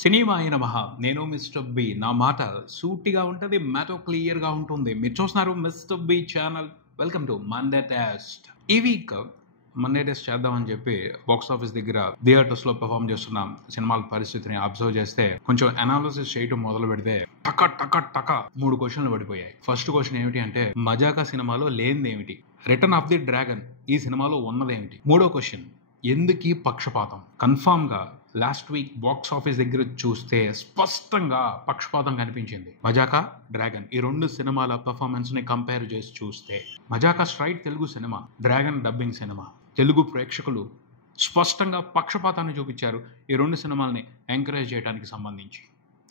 సినిమాయ నమః. నేను mister B. నా మాట సూటిగా ఉంటది, మ్యాటో క్లియర్‌గా ఉంటుంది. మీరు చూస్తున్నారు mister B channel. Welcome to Monday test. ఈ వీక్ మండే టెస్ట్ చేద్దామని చెప్పి బాక్స్ ఆఫీస్ దగ్గర థియేటర్స్‌లో పెర్ఫార్మ్ చేస్తున్న సినిమాల పరిస్థితిని అబ్జర్వ్ చేస్తే కొంచెం అనాలిసిస్ చేయడం మొదలు పెడితే టక 3 క్వశ్చన్లు పడిపోయాయి. ఫస్ట్ క్వశ్చన్ ఏమిటి అంటే మజాకా సినిమాలో లేనిదేమిటి? రిటర్న్ ఆఫ్ ది డ్రాగన్ ఈ సినిమాలో ఉన్నదేమిటి? మూడో క్వశ్చన్ ఎందుకీ పక్షపాతం? కన్ఫామ్ గా లాస్ట్ వీక్ బాక్స్ ఆఫీస్ దగ్గర చూస్తే స్పష్టంగా పక్షపాతం కనిపించింది. మజాకా, డ్రాగన్ ఈ 2 సినిమాల పెర్ఫార్మెన్స్ ని కంపేర్ చేసి చూస్తే Mazaka straight Telugu cinema, Dragon dubbing cinema. Telugu ప్రేక్షకులు స్పష్టంగా పక్షపాతాన్ని చూపించారు ఈ 2 సినిమాల్ని ఎంకరేజ్ చేయడానికి సంబంధించి.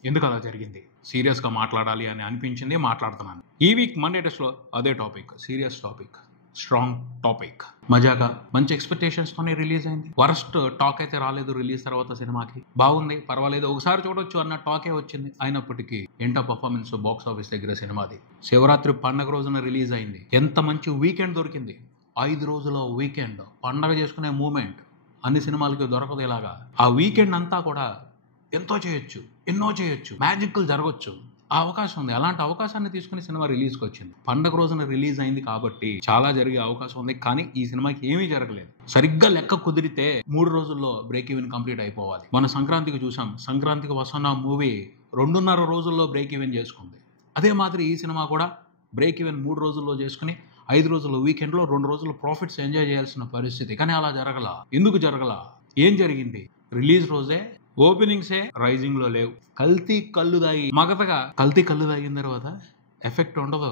ఎందుకు అలా జరిగింది? సీరియస్ గా మాట్లాడాలి అని అనిపించింది, మాట్లాడుతున్నాను. ఈ వీక్ మండే టెస్ట్ లో అదే topic, serious topic, strong topic. Mazaka మంచి ఎక్స్పెక్టేషన్స్ తోనే రిలీజ్ అయింది. వరస్ట్ టాక్ అయితే రాలేదు రిలీజ్ తర్వాత సినిమాకి. బాగుంది, పర్వాలేదు, ఒకసారి చూడొచ్చు అన్న టాకే వచ్చింది. అయినప్పటికీ ఏంటో పర్ఫార్మెన్స్ బాక్స్ ఆఫీస్ దగ్గర సినిమాది. శివరాత్రి పండగ రోజున రిలీజ్ అయింది. ఎంత మంచి వీకెండ్ దొరికింది. 5 రోజుల వీకెండ్, పండగ చేసుకునే మూమెంట్ అన్ని సినిమాలకి దొరకదు. ఇలాగా ఆ వీకెండ్ అంతా కూడా ఎంతో చేయొచ్చు, ఎన్నో చేయొచ్చు, మ్యాజిక్లు జరగచ్చు. ఆ అవకాశం ఉంది. అలాంటి అవకాశాన్ని తీసుకుని సినిమా రిలీజ్కి వచ్చింది. పండగ రోజున రిలీజ్ అయింది కాబట్టి చాలా జరిగే అవకాశం ఉంది. కానీ ఈ సినిమాకి ఏమీ జరగలేదు. సరిగ్గా లెక్క కుదిరితే 3 రోజుల్లో బ్రేక్ ఈవెన్ కంప్లీట్ అయిపోవాలి. మన సంక్రాంతికి చూసాం, సంక్రాంతికి వస్తున్న మూవీ 2.5 రోజుల్లో బ్రేక్ ఈవెన్ చేసుకుంది. అదే మాదిరి ఈ సినిమా కూడా బ్రేక్ ఈవెన్ 3 రోజుల్లో చేసుకుని 5 రోజుల వీకెండ్లో 2 రోజులు ప్రాఫిట్స్ ఎంజాయ్ చేయాల్సిన పరిస్థితి. కానీ అలా జరగలా. ఎందుకు జరగలా? ఏం జరిగింది? రిలీజ్ రోజే ఓపెనింగ్సే రైజింగ్ లో లేవు. కల్తీ కళ్ళు తాగిన తర్వాత ఎఫెక్ట్ ఉండదు,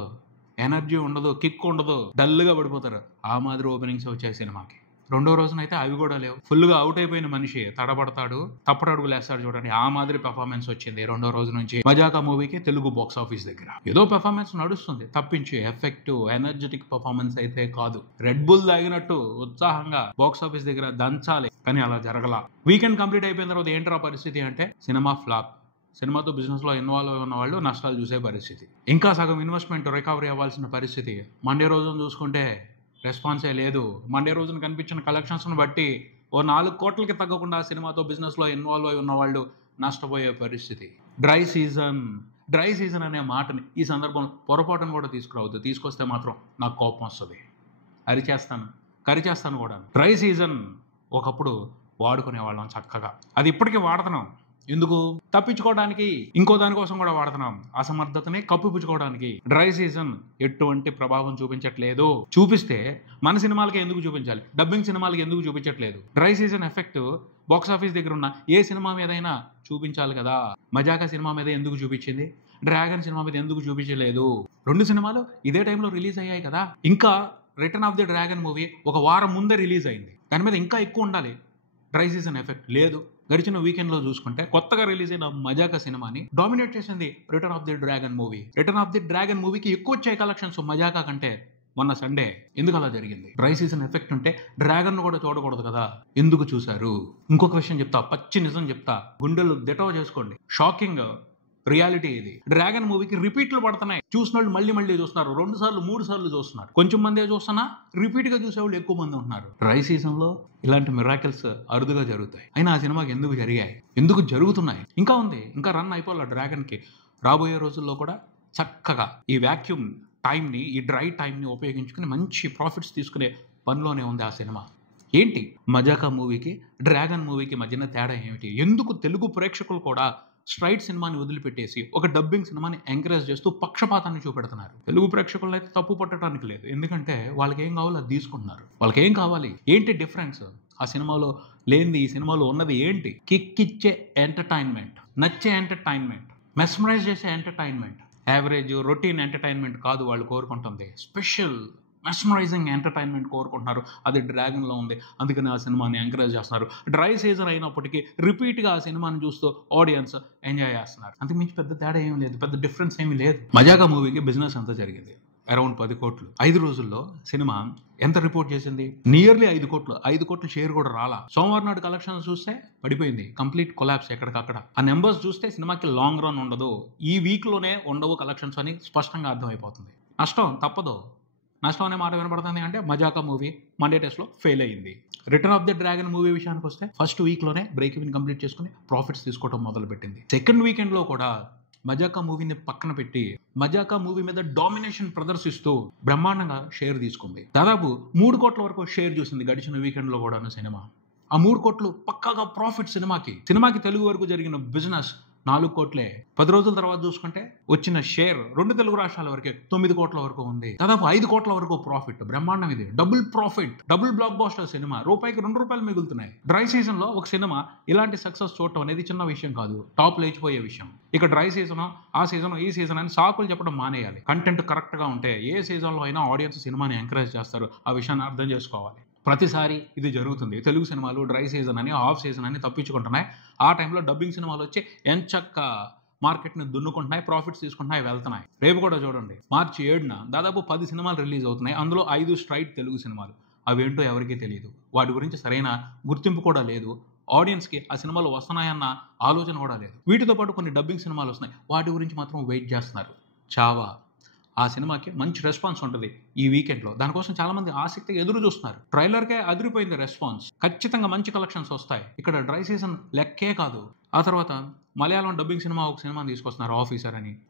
ఎనర్జీ ఉండదు, కిక్ ఉండదు, డల్గా పడిపోతారు. ఆ మాదిరి ఓపెనింగ్స్ వచ్చాయి సినిమాకి. 2వ రోజునైతే అవి కూడా లేవు. ఫుల్గా అవుట్ అయిపోయిన మనిషి తడబడతాడు, తప్పటడుగులు వేస్తాడు చూడండి, ఆ మాదిరి పెర్ఫార్మెన్స్ వచ్చింది 2వ రోజు నుంచి మజాకా మూవీకి తెలుగు బాక్స్ ఆఫీస్ దగ్గర. ఏదో పెర్ఫార్మెన్స్ నడుస్తుంది తప్పించి ఎఫెక్టివ్ ఎనర్జెటిక్ పెర్ఫార్మెన్స్ అయితే కాదు. రెడ్ బుల్ తాగినట్టు ఉత్సాహంగా బాక్స్ ఆఫీస్ దగ్గర దంచాలి, కానీ అలా జరగలా. వీకెండ్ కంప్లీట్ అయిపోయిన తర్వాత ఏంట్రా పరిస్థితి అంటే సినిమా ఫ్లాప్. సినిమాతో బిజినెస్ లో ఇన్వాల్వ్ అయి ఉన్న వాళ్ళు నష్టాలు చూసే పరిస్థితి. ఇంకా సగం ఇన్వెస్ట్మెంట్ రికవరీ అవ్వాల్సిన పరిస్థితి. మండే రోజున చూసుకుంటే రెస్పాన్సే లేదు. మండే రోజున కనిపించిన కలెక్షన్స్ను బట్టి ఓ 4 కోట్లకి తగ్గకుండా సినిమాతో బిజినెస్లో ఇన్వాల్వ్ అయి ఉన్న వాళ్ళు నష్టపోయే పరిస్థితి. డ్రై సీజన్ అనే మాటని ఈ సందర్భంలో పొరపాటును కూడా తీసుకురావద్దు. తీసుకొస్తే మాత్రం నాకు కోపం వస్తుంది, కరిచేస్తాను కూడా. డ్రై సీజన్ ఒకప్పుడు వాడుకునేవాళ్ళం చక్కగా, అది ఇప్పటికీ వాడుతున్నాం. ఎందుకు? తప్పించుకోవడానికి, ఇంకో దానికోసం కూడా వాడుతున్నాం. అసమర్థతని కప్పిపుచ్చుకోవడానికి. డ్రై సీజన్ ఎటువంటి ప్రభావం చూపించట్లేదు. చూపిస్తే మన సినిమాలకి ఎందుకు చూపించాలి? డబ్బింగ్ సినిమాలకి ఎందుకు చూపించట్లేదు? Dry season effect box office దగ్గర ఉన్న ఏ సినిమా మీదైనా చూపించాలి కదా. మజాకా సినిమా మీద ఎందుకు చూపించింది? డ్రాగన్ సినిమా మీద ఎందుకు చూపించలేదు? 2 సినిమాలు ఇదే టైంలో రిలీజ్ అయ్యాయి కదా. ఇంకా return of the dragon movie ఒక వారం ముందే రిలీజ్ అయింది. దాని మీద ఇంకా ఎక్కువ ఉండాలి. డ్రై సీజన్ ఎఫెక్ట్ లేదు. గడిచిన వీకెండ్లో చూసుకుంటే కొత్తగా రిలీజ్ అయిన మజాకా సినిమాని డామినేట్ చేసింది return of the dragon movie. Return of the dragon మూవీకి ఎక్కువ వచ్చాయి కలెక్షన్స్ మజాకా కంటే మొన్న సండే. ఎందుకు అలా జరిగింది? డ్రై సీజన్ ఎఫెక్ట్ ఉంటే డ్రాగన్ కూడా చూడకూడదు కదా. ఎందుకు చూశారు? ఇంకొక విషయం చెప్తా, పచ్చి నిజం చెప్తా, గుండెలు దిటవ చేసుకోండి. షాకింగ్ రియాలిటీ ఇది. డ్రాగన్ మూవీకి రిపీట్లు పడుతున్నాయి. చూసిన వాళ్ళు మళ్ళీ చూస్తున్నారు. 2 సార్లు 3 సార్లు చూస్తున్నారు. కొంచెం మందే చూస్తున్నా, రిపీట్ గా చూసేవాళ్ళు ఎక్కువ మంది ఉంటున్నారు. డ్రై సీజన్ లో ఇలాంటి మిరాకిల్స్ అరుదుగా జరుగుతాయి. అయినా ఆ సినిమాకి ఎందుకు జరిగాయి? ఎందుకు జరుగుతున్నాయి? ఇంకా ఉంది, ఇంకా రన్ అయిపోవాలి డ్రాగన్ కి. రాబోయే రోజుల్లో కూడా చక్కగా ఈ వ్యాక్యూమ్ టైంని, ఈ డ్రై టైంని ఉపయోగించుకుని మంచి ప్రాఫిట్స్ తీసుకునే పనిలోనే ఉంది ఆ సినిమా. ఏంటి మజాకా మూవీకి డ్రాగన్ మూవీకి మధ్యన తేడా ఏమిటి? ఎందుకు తెలుగు ప్రేక్షకులు కూడా స్ట్రైట్ సినిమాని వదిలిపెట్టేసి ఒక డబ్బింగ్ సినిమాని ఎంకరేజ్ చేస్తూ పక్షపాతాన్ని చూపెడుతున్నారు? తెలుగు ప్రేక్షకులను అయితే తప్పు పట్టడానికి లేదు. ఎందుకంటే వాళ్ళకి ఏం కావాలో అది తీసుకుంటున్నారు. వాళ్ళకి ఏం కావాలి? ఏంటి డిఫరెన్స్? ఆ సినిమాలో లేనిది ఈ సినిమాలో ఉన్నది ఏంటి? కిక్ ఇచ్చే ఎంటర్టైన్మెంట్, నచ్చే ఎంటర్టైన్మెంట్, మెస్మరైజ్ చేసే ఎంటర్టైన్మెంట్. యావరేజ్ రొటీన్ ఎంటర్టైన్మెంట్ కాదు వాళ్ళు కోరుకుంటుంది. స్పెషల్ మెస్మరైజింగ్ ఎంటర్టైన్మెంట్ కోరుకుంటున్నారు. అది డ్రాగన్లో ఉంది. అందుకని ఆ సినిమాని ఎంకరేజ్ చేస్తున్నారు. డ్రై సీజన్ అయినప్పటికీ రిపీట్గా ఆ సినిమాని చూస్తూ ఆడియన్స్ ఎంజాయ్ చేస్తున్నారు. అంతకు మించి పెద్ద తేడా ఏమీ లేదు, పెద్ద డిఫరెన్స్ ఏమీ లేదు. మజాకా మూవీకి బిజినెస్ అంతా జరిగింది అరౌండ్ 10 కోట్లు. 5 రోజుల్లో సినిమా ఎంత రిపోర్ట్ చేసింది? నియర్లీ 5 కోట్లు. 5 కోట్ల షేర్ కూడా రాలా. సోమవారం నాడు కలెక్షన్స్ చూస్తే పడిపోయింది, కంప్లీట్ కొలాప్స్ ఎక్కడికక్కడ. ఆ నెంబర్స్ చూస్తే సినిమాకి లాంగ్ రన్ ఉండదు, ఈ వీక్ లోనే ఉండవు కలెక్షన్స్ అని స్పష్టంగా అర్థమైపోతుంది. నష్టం తప్పదు. నష్టం అనే మాట వినపడుతుంది అంటే మజాకా మూవీ మండే టెస్ట్లో ఫెయిల్ అయింది. Return of the dragon movie విషయానికి వస్తే ఫస్ట్ వీక్లోనే బ్రేక్ ఈవెన్ కంప్లీట్ చేసుకుని ప్రాఫిట్స్ తీసుకోవడం మొదలుపెట్టింది. సెకండ్ వీకెండ్లో కూడా మజాకా మూవీని పక్కన పెట్టి మజాకా మూవీ మీద డామినేషన్ ప్రదర్శిస్తూ బ్రహ్మాండంగా షేర్ తీసుకుంది. దాదాపు 3 కోట్ల వరకు షేర్ చూసింది గడిచిన వీకెండ్లో కూడా సినిమా. ఆ 3 కోట్లు పక్కాగా ప్రాఫిట్ సినిమాకి తెలుగు వరకు జరిగిన బిజినెస్ 4 కోట్లే. 10 రోజుల తర్వాత చూసుకుంటే వచ్చిన షేర్ 2 తెలుగు రాష్ట్రాల వరకే 9 కోట్ల వరకు ఉంది. దాదాపు 5 కోట్ల వరకు ప్రాఫిట్. బ్రహ్మాండం ఇది. Double profit, double blockbuster cinema. రూపాయికి 2 రూపాయలు మిగులుతున్నాయి. డ్రై సీజన్ లో ఒక సినిమా ఇలాంటి సక్సెస్ చూడటం అనేది చిన్న విషయం కాదు, టాప్ లేచిపోయే విషయం. ఇక డ్రై సీజన్, ఆ సీజన్, ఈ సీజన్ అని సాకులు చెప్పడం మానేయాలి. కంటెంట్ కరెక్ట్ గా ఉంటే ఏ సీజన్ లో అయినా ఆడియన్స్ సినిమాని ఎంకరేజ్ చేస్తారు. ఆ విషయాన్ని అర్థం చేసుకోవాలి. ప్రతిసారి ఇది జరుగుతుంది. తెలుగు సినిమాలు డ్రై సీజన్ అని, ఆఫ్ సీజన్ అని తప్పించుకుంటున్నాయి. ఆ టైంలో డబ్బింగ్ సినిమాలు వచ్చి ఎంచక్క మార్కెట్ని దున్నుకుంటున్నాయి, ప్రాఫిట్స్ తీసుకుంటున్నాయి, వెళ్తున్నాయి. రేపు కూడా చూడండి, మార్చి 7న దాదాపు 10 సినిమాలు రిలీజ్ అవుతున్నాయి. అందులో 5 స్ట్రైట్ తెలుగు సినిమాలు. అవేంటో ఎవరికీ తెలియదు. వాటి గురించి సరైన గుర్తింపు కూడా లేదు. ఆడియన్స్కి ఆ సినిమాలు వస్తున్నాయన్న ఆలోచన కూడా లేదు. వీటితో పాటు కొన్ని డబ్బింగ్ సినిమాలు వస్తున్నాయి. వాటి గురించి మాత్రం వెయిట్ చేస్తున్నారు. చావా ఆ సినిమాకి మంచి రెస్పాన్స్ ఉంటుంది ఈ వీకెండ్లో. దానికోసం చాలామంది ఆసక్తిగా ఎదురు చూస్తున్నారు. ట్రైలర్కే అదిరిపోయింది రెస్పాన్స్. ఖచ్చితంగా మంచి కలెక్షన్స్ వస్తాయి. ఇక్కడ డ్రై సీజన్ లెక్కే కాదు. ఆ తర్వాత మలయాళం డబ్బింగ్ సినిమా ఒక సినిమాని తీసుకొస్తున్నారు,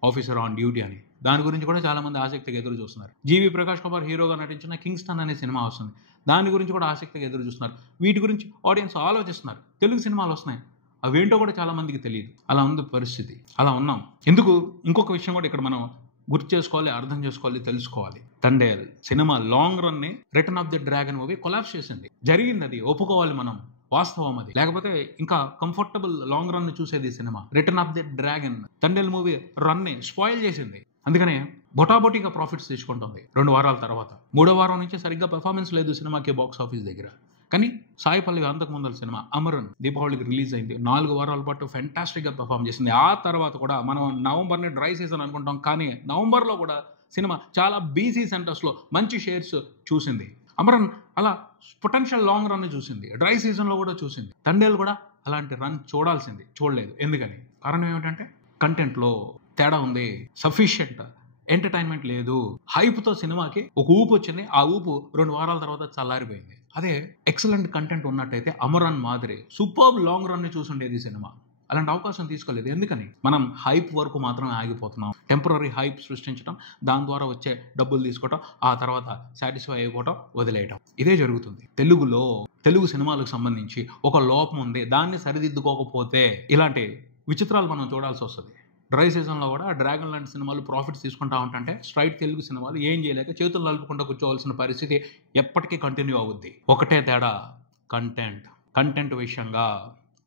ఆఫీసర్ ఆన్ డ్యూటీ అని. దాని గురించి కూడా చాలామంది ఆసక్తిగా ఎదురు చూస్తున్నారు. జీవి ప్రకాష్ కుమార్ హీరోగా నటించిన కింగ్స్టన్ అనే సినిమా వస్తుంది. దాని గురించి కూడా ఆసక్తిగా ఎదురు చూస్తున్నారు. వీటి గురించి ఆడియన్స్ ఆలోచిస్తున్నారు. తెలుగు సినిమాలు వస్తున్నాయి, అవేంటో కూడా చాలా మందికి తెలియదు. అలా ఉంది పరిస్థితి. అలా ఉన్నాం. ఎందుకు ఇంకొక విషయం కూడా ఇక్కడ మనం గుర్తు చేసుకోవాలి, అర్థం చేసుకోవాలి, తెలుసుకోవాలి. తండేల్ సినిమా లాంగ్ రన్ ని return of the dragon movie collapse చేసింది. జరిగింది, అది ఒప్పుకోవాలి మనం, వాస్తవం అది. లేకపోతే ఇంకా కంఫర్టబుల్ లాంగ్ రన్ ని చూసేది cinema. Return of the dragon Thandel movie run ని స్పాయిల్ చేసింది. అందుకనే బొటాబొటీగా ప్రాఫిట్స్ తీసుకుంటుంది. 2 వారాల తర్వాత 3వ వారం నుంచి సరిగ్గా పెర్ఫార్మెన్స్ లేదు సినిమాకి బాక్స్ ఆఫీస్ దగ్గర. కానీ సాయి పల్లవి అంతకు ముందర సినిమా అమరన్ దీపావళికి రిలీజ్ అయింది. 4 వారాల పాటు ఫెంటాస్టిక్గా పెర్ఫామ్ చేసింది. ఆ తర్వాత కూడా మనం నవంబర్ని డ్రై సీజన్ అనుకుంటాం, కానీ నవంబర్లో కూడా సినిమా చాలా బీసీ సెంటర్స్లో మంచి షేర్స్ చూసింది. అమరన్ అలా పొటెన్షియల్ లాంగ్ రన్ చూసింది, డ్రై సీజన్లో కూడా చూసింది. తండేల్ కూడా అలాంటి రన్ చూడాల్సింది, చూడలేదు. ఎందుకని? కారణం ఏమిటంటే కంటెంట్లో తేడా ఉంది, సఫిషియెంట్ ఎంటర్టైన్మెంట్ లేదు. హైప్తో సినిమాకి ఒక ఊపు వచ్చింది. ఆ ఊపు 2 వారాల తర్వాత చల్లారిపోయింది. అదే ఎక్సలెంట్ కంటెంట్ ఉన్నట్టయితే అమరన్ మాదిరి సూపర్ లాంగ్ రన్ ని చూసుండేది సినిమా. అలాంటి అవకాశం తీసుకోలేదు. ఎందుకని? మనం హైప్ వరకు మాత్రమే ఆగిపోతున్నాం. టెంపరీ హైప్ సృష్టించడం, దాని ద్వారా వచ్చే డబ్బులు తీసుకోవటం, ఆ తర్వాత సాటిస్ఫై అయిపోవటం, వదిలేయటం, ఇదే జరుగుతుంది. తెలుగు సినిమాలకు సంబంధించి ఒక లోపం ఉంది. దాన్ని సరిదిద్దుకోకపోతే ఇలాంటి విచిత్రాలు మనం చూడాల్సి వస్తుంది. డ్రై సీజన్లో కూడా డ్రాగన్ లాంటి సినిమాలు ప్రాఫిట్స్ తీసుకుంటా ఉంటుంటే స్ట్రైట్ తెలుగు సినిమాలు ఏం చేయలేక చేతులు నలుపుకుంటూ కూర్చోవలసిన పరిస్థితి ఎప్పటికీ కంటిన్యూ అవుద్ది. ఒకటే తేడా, కంటెంట్ విషయంగా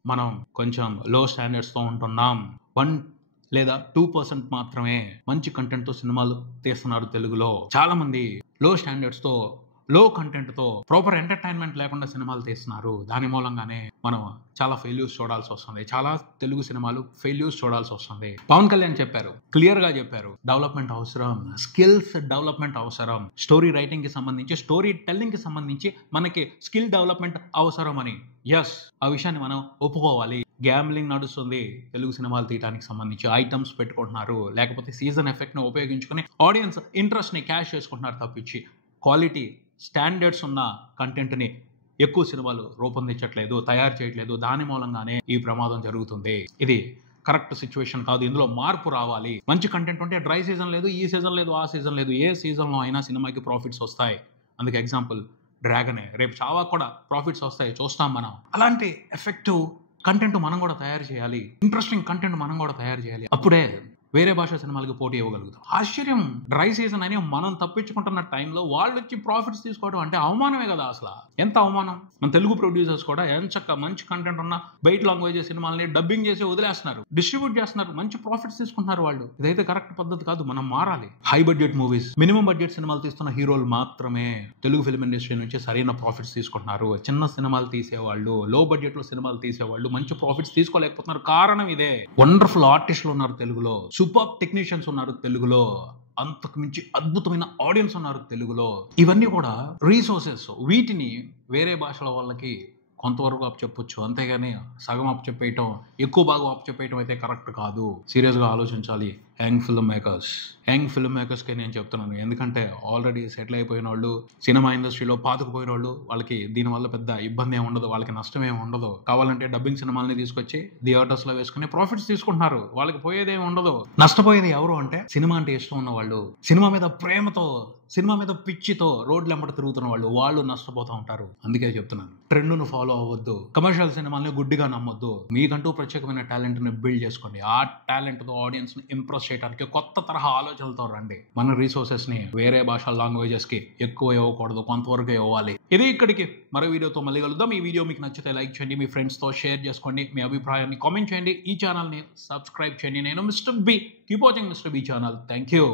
మనం కొంచెం లో స్టాండర్డ్స్తో ఉంటున్నాం. 1 లేదా 2% మాత్రమే మంచి కంటెంట్తో సినిమాలు తీస్తున్నారు తెలుగులో. చాలామంది లో స్టాండర్డ్స్తో, లో కంటెంట్తో, ప్రాపర్ ఎంటర్టైన్మెంట్ లేకుండా సినిమాలు తీస్తున్నారు. దాని మూలంగానే మనం చాలా ఫెయిల్యూర్స్ చూడాల్సి వస్తుంది. చాలా తెలుగు సినిమాలు ఫెయిల్యూర్స్ చూడాల్సి వస్తుంది. పవన్ కళ్యాణ్ చెప్పారు, క్లియర్గా చెప్పారు, డెవలప్మెంట్ అవసరం, స్కిల్స్ డెవలప్మెంట్ అవసరం. స్టోరీ రైటింగ్ కి సంబంధించి, స్టోరీ టెల్లింగ్ కి సంబంధించి మనకి స్కిల్ డెవలప్మెంట్ అవసరం అని. ఎస్, ఆ విషయాన్ని మనం ఒప్పుకోవాలి. గ్యాంబ్లింగ్ నడుస్తుంది తెలుగు సినిమాలు తీయడానికి సంబంధించి. ఐటమ్స్ పెట్టుకుంటున్నారు, లేకపోతే సీజన్ ఎఫెక్ట్ని ఉపయోగించుకుని ఆడియన్స్ ఇంట్రెస్ట్ని క్యాష్ చేసుకుంటున్నారు తప్పించి క్వాలిటీ స్టాండర్డ్స్ ఉన్న కంటెంట్ని ఎక్కువ సినిమాలు రూపొందించట్లేదు, తయారు చేయట్లేదు. దాని మూలంగానే ఈ ప్రమాదం జరుగుతుంది. ఇది కరెక్ట్ సిచ్యువేషన్ కాదు. ఇందులో మార్పు రావాలి. మంచి కంటెంట్ ఉంటే డ్రై సీజన్ లేదు, ఈ సీజన్ లేదు, ఆ సీజన్ లేదు, ఏ సీజన్లో అయినా సినిమాకి ప్రాఫిట్స్ వస్తాయి. అందుకే ఎగ్జాంపుల్ డ్రాగనే. రేపు చావా కూడా ప్రాఫిట్స్ వస్తాయి, చూస్తాం మనం. అలాంటి ఎఫెక్టివ్ కంటెంట్ మనం కూడా తయారు చేయాలి. ఇంట్రెస్టింగ్ కంటెంట్ మనం కూడా తయారు చేయాలి. అప్పుడే వేరే భాష సినిమాలకి పోటీ ఇవ్వగలుగుతాం. ఆశ్చర్యం, డ్రై సీజన్ అని మనం తప్పించుకుంటున్న టైంలో వాళ్ళు వచ్చి ప్రాఫిట్స్ తీసుకోవడం అంటే అవమానమే కదా. అసలు ఎంత అవమానం. మన తెలుగు ప్రొడ్యూసర్స్ కూడా ఎంచక్క మంచి కంటెంట్ ఉన్న బయట లాంగ్వేజ్ సినిమాలని డబ్బింగ్ చేసి వదిలేస్తున్నారు, డిస్ట్రిబ్యూట్ చేస్తున్నారు, మంచి ప్రాఫిట్స్ తీసుకుంటున్నారు వాళ్ళు. ఇదైతే కరెక్ట్ పద్ధతి కాదు. మనం మారాలి. High budget movies, minimum budget సినిమాలు తీస్తున్న హీరోలు మాత్రమే తెలుగు ఫిల్మ్ ఇండస్ట్రీ నుంచి సరైన ప్రాఫిట్స్ తీసుకుంటున్నారు. చిన్న సినిమాలు తీసేవాళ్ళు, లో బడ్జెట్ లో సినిమాలు తీసేవాళ్ళు మంచి ప్రాఫిట్స్ తీసుకోలేకపోతున్నారు. కారణం ఇదే. వండర్ఫుల్ ఆర్టిస్టులు ఉన్నారు తెలుగులో, సూపర్ టెక్నీషియన్స్ ఉన్నారు తెలుగులో, అంతకు మించి అద్భుతమైన ఆడియన్స్ ఉన్నారు తెలుగులో. ఇవన్నీ కూడా రీసోర్సెస్. వీటిని వేరే భాషల వాళ్ళకి కొంతవరకు అప్పచెప్పొచ్చు, అంతేగాని సగం అప్పచెప్పేయటం, ఎక్కువ భాగం అప్పచెప్పేయటం అయితే కరెక్ట్ కాదు. సీరియస్గా ఆలోచించాలి. యంగ్ ఫిల్మ్ మేకర్స్కి నేను చెప్తున్నాను. ఎందుకంటే ఆల్రెడీ సెటిల్ అయిపోయిన వాళ్ళు, సినిమా ఇండస్ట్రీలో పాతుకుపోయిన వాళ్ళు, వాళ్ళకి దీనివల్ల పెద్ద ఇబ్బంది ఏమి ఉండదు, వాళ్ళకి నష్టం ఏమి ఉండదు. కావాలంటే డబ్బింగ్ సినిమాలని తీసుకొచ్చి థియేటర్స్లో వేసుకుని ప్రాఫిట్స్ తీసుకుంటున్నారు. వాళ్ళకి పోయేదేమి ఉండదు. నష్టపోయేది ఎవరు అంటే సినిమా అంటే ఇష్టం ఉన్న వాళ్ళు, సినిమా మీద ప్రేమతో, సినిమా మీద పిచ్చితో రోడ్లు వెంబడి తిరుగుతున్న వాళ్ళు నష్టపోతూ ఉంటారు. అందుకే చెప్తున్నాను, ట్రెండ్ను ఫాలో అవ్వద్దు, కమర్షియల్ సినిమాల్ని గుడ్డిగా నమ్మొద్దు. మీకంటూ ప్రత్యేకమైన టాలెంట్ని బిల్డ్ చేసుకోండి. ఆ టాలెంట్తో ఆడియన్స్ని ఇంప్రెస్ చేయడానికి కొత్త తరహా ఆలోచనలతో రండి. మన రిసోర్సెస్ని వేరే భాష లాంగ్వేజెస్కి ఎక్కువ ఇవ్వకూడదు, కొంతవరకు ఇవ్వాలి. ఇది ఇక్కడికి. మరో వీడియోతో మళ్ళీ కలుద్దాం. ఈ వీడియో మీకు నచ్చితే లైక్ చేయండి, మీ ఫ్రెండ్స్తో షేర్ చేసుకోండి, మీ అభిప్రాయాన్ని కామెంట్ చేయండి, ఈ ఛానల్ని సబ్స్క్రైబ్ చేయండి. నేను mister B. Keep watching mister B channel. Thank you.